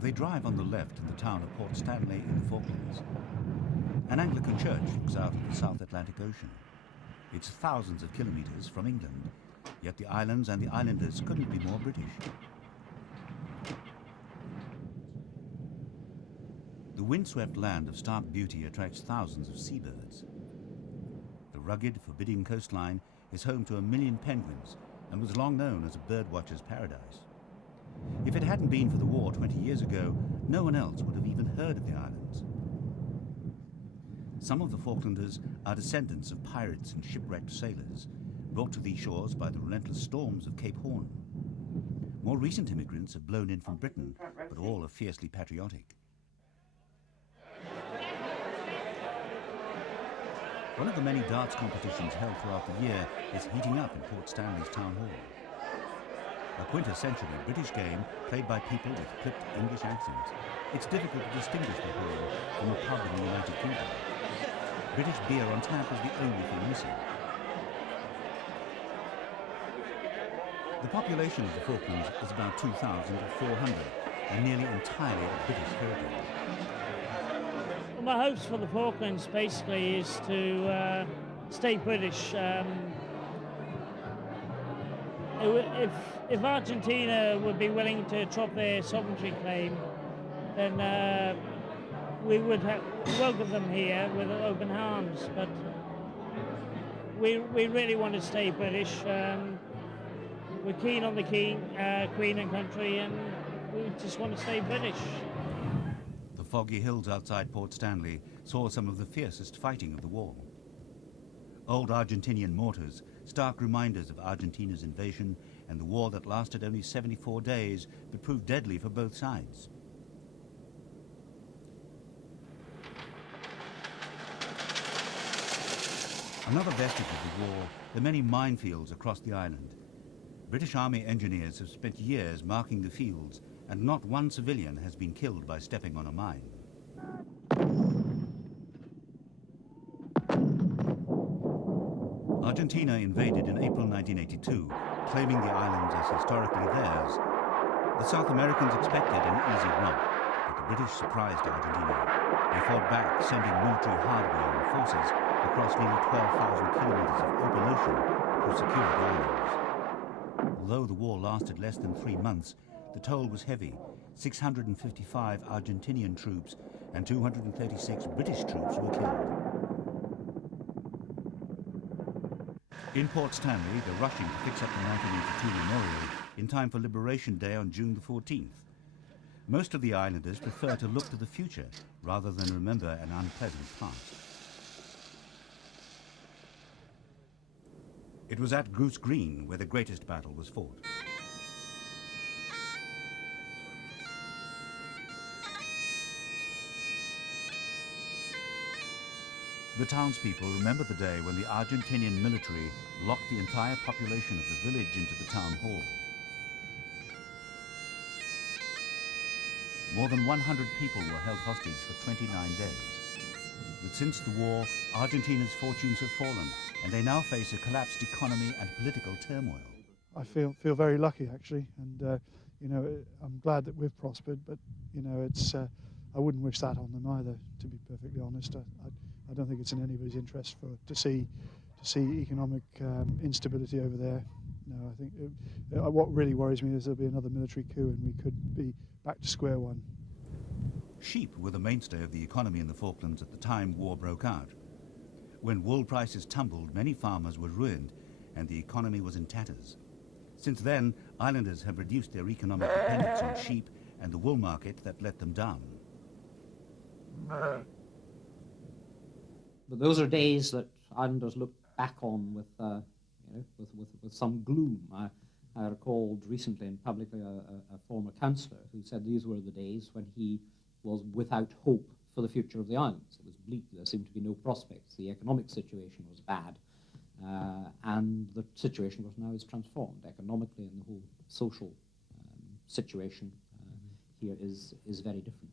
They drive on the left in the town of Port Stanley in the Falklands. An Anglican church looks out at the South Atlantic Ocean. It's thousands of kilometres from England, yet the islands and the islanders couldn't be more British. The windswept land of stark beauty attracts thousands of seabirds. The rugged, forbidding coastline is home to 1 million penguins and was long known as a birdwatcher's paradise. If it hadn't been for the war 20 years ago, no one else would have even heard of the islands. Some of the Falklanders are descendants of pirates and shipwrecked sailors, brought to these shores by the relentless storms of Cape Horn. More recent immigrants have blown in from Britain, but all are fiercely patriotic. One of the many darts competitions held throughout the year is heating up in Port Stanley's town hall. A quintessentially British game played by people with clipped English accents. It's difficult to distinguish the hall from a pub in the United Kingdom. British beer on tap is the only thing missing. The population of the Falklands is about 2,400 and nearly entirely of British heritage. Well, my hopes for the Falklands basically is to stay British. If Argentina would be willing to drop their sovereignty claim, then we would welcome them here with open arms. But we really want to stay British. We're keen on the Queen and country, and we just want to stay British. The foggy hills outside Port Stanley saw some of the fiercest fighting of the war. Old Argentinian mortars, stark reminders of Argentina's invasion and the war that lasted only 74 days but proved deadly for both sides. Another vestige of the war, the many minefields across the island. British Army engineers have spent years marking the fields, and not one civilian has been killed by stepping on a mine. Argentina invaded in April 1982, claiming the islands as historically theirs. The South Americans expected an easy romp, but the British surprised Argentina. They fought back, sending military hardware and forces across nearly 12,000 kilometres of open ocean to secure the islands. Although the war lasted less than 3 months, the toll was heavy. 655 Argentinian troops and 236 British troops were killed. In Port Stanley, they're rushing to fix up the 1982 memorial in time for Liberation Day on June the 14th. Most of the islanders prefer to look to the future rather than remember an unpleasant past. It was at Goose Green where the greatest battle was fought. The townspeople remember the day when the Argentinian military locked the entire population of the village into the town hall. More than 100 people were held hostage for 29 days. But since the war, Argentina's fortunes have fallen, and they now face a collapsed economy and political turmoil. I feel very lucky, actually, and I'm glad that we've prospered. But it's I wouldn't wish that on them either. To be perfectly honest, I don't think it's in anybody's interest to see economic instability over there. No, I think what really worries me is there'll be another military coup and we could be back to square one. Sheep were the mainstay of the economy in the Falklands at the time war broke out. When wool prices tumbled, many farmers were ruined and the economy was in tatters. Since then, islanders have reduced their economic dependence on sheep and the wool market that let them down. But those are days that islanders look back on with some gloom. I recalled recently in public a former councillor who said these were the days when he was without hope for the future of the islands. It was bleak, there seemed to be no prospects, the economic situation was bad, and the situation now is transformed economically, and the whole social situation here is very different.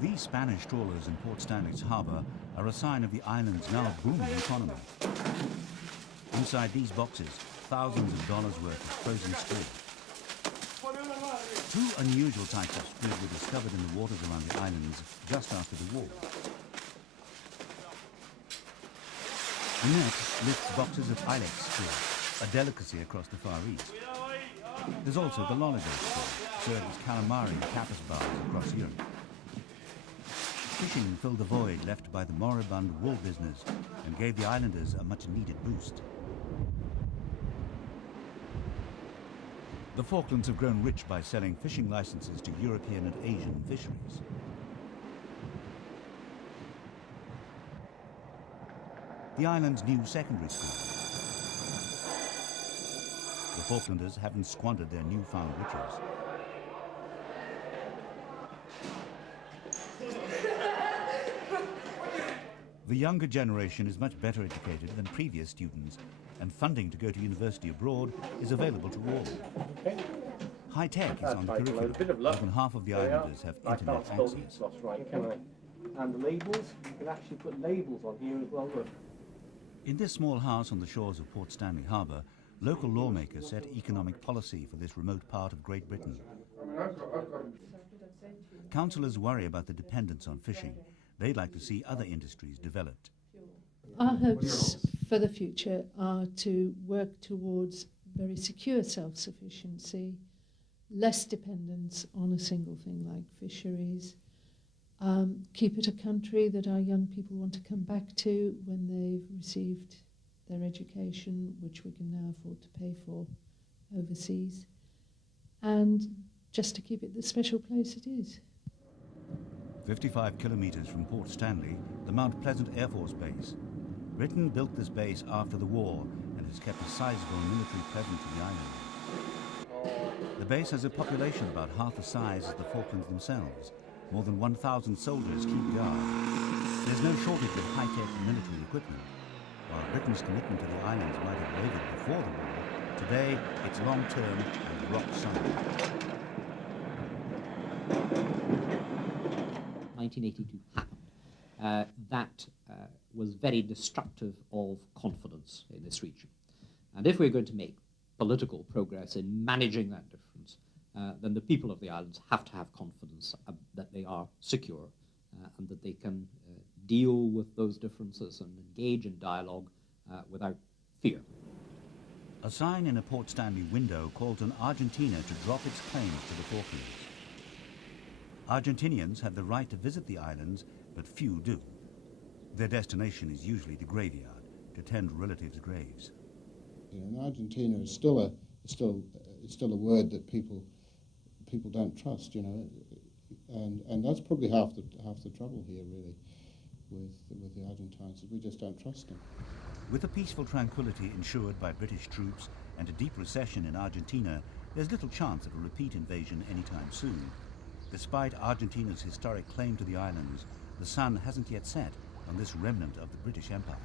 These Spanish trawlers in Port Stanley's harbour are a sign of the island's now booming economy. Inside these boxes, thousands of dollars worth of frozen squid. 2 unusual types of squid were discovered in the waters around the islands just after the war. The net lifts boxes of ilex squid, a delicacy across the Far East. There's also the lolligo squid, served as calamari and tapas bars across Europe. Fishing filled the void left by the moribund wool business and gave the islanders a much-needed boost. The Falklands have grown rich by selling fishing licenses to European and Asian fisheries. The island's new secondary school. The Falklanders haven't squandered their newfound riches. The younger generation is much better educated than previous students, and funding to go to university abroad is available to all. High tech is on the curriculum. More than half of the islanders have internet access. And the labels, you can actually put labels on here as well. Look. In this small house on the shores of Port Stanley Harbour, local lawmakers set economic policy for this remote part of Great Britain. Councillors worry about the dependence on fishing. They'd like to see other industries developed. Our hopes for the future are to work towards very secure self-sufficiency, less dependence on a single thing like fisheries, keep it a country that our young people want to come back to when they've received their education, which we can now afford to pay for overseas, and just to keep it the special place it is. 55 kilometres from Port Stanley, the Mount Pleasant Air Force Base. Britain built this base after the war and has kept a sizable military presence in the island. The base has a population about half the size as the Falklands themselves. More than 1,000 soldiers keep guard. There's no shortage of high-tech military equipment. While Britain's commitment to the islands might have wavered before the war, today it's long-term and rock-solid. 1982 happened. That was very destructive of confidence in this region. And if we're going to make political progress in managing that difference, then the people of the islands have to have confidence that they are secure and that they can deal with those differences and engage in dialogue without fear. A sign in a Port Stanley window calls on Argentina to drop its claims to the Falklands. Argentinians have the right to visit the islands, but few do. Their destination is usually the graveyard, to tend relatives' graves. You know, in Argentina is still a word that people don't trust. You know, and that's probably half the trouble here, really, with the Argentines. We just don't trust them. With a peaceful tranquility ensured by British troops and a deep recession in Argentina, there's little chance of a repeat invasion anytime soon. Despite Argentina's historic claim to the islands, the sun hasn't yet set on this remnant of the British Empire.